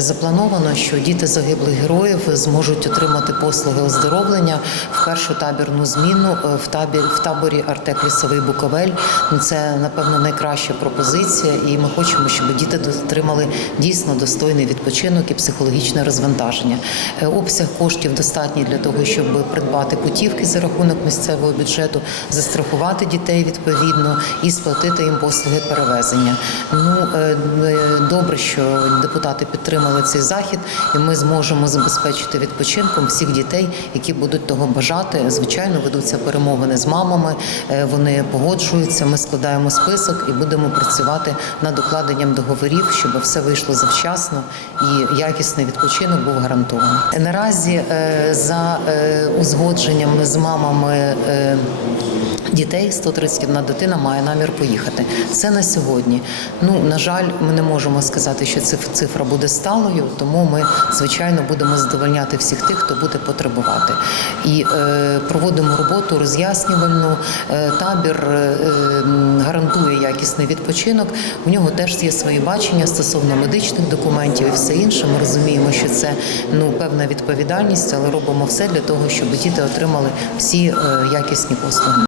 Заплановано, що діти загиблих героїв зможуть отримати послуги оздоровлення в першу табірну зміну е, в табір в таборі Артек Лісовий Буковель. Ну, Це напевно найкраща пропозиція, і ми хочемо, щоб діти отримали дійсно достойний відпочинок і психологічне розвантаження. Е, Обсяг коштів достатній для того, щоб придбати путівки за рахунок місцевого бюджету, застрахувати дітей відповідно і сплатити їм послуги перевезення. Ну е, добре, що депутати підтримали цей захід, і ми зможемо забезпечити відпочинком всіх дітей, які будуть того бажати. Звичайно, ведуться перемовини з мамами. е, Вони погоджуються. Ми складаємо список і будемо працювати над укладенням договорів, щоб все вийшло завчасно і якісний відпочинок був гарантований. Наразі е, за е, узгодженням з мамами. Дітей 131 дитина має намір поїхати. Це на сьогодні. Ну на жаль, ми не можемо сказати, що циф- цифра буде сталою, тому ми звичайно будемо задовольняти всіх тих, хто буде потребувати. І е, проводимо роботу роз'яснювальну. Е, табір е, гарантує якісний відпочинок. У нього теж є свої бачення стосовно медичних документів і все інше. Ми розуміємо, що це ну певна відповідальність, але робимо все для того, щоб діти отримали всі е, якісні послуги.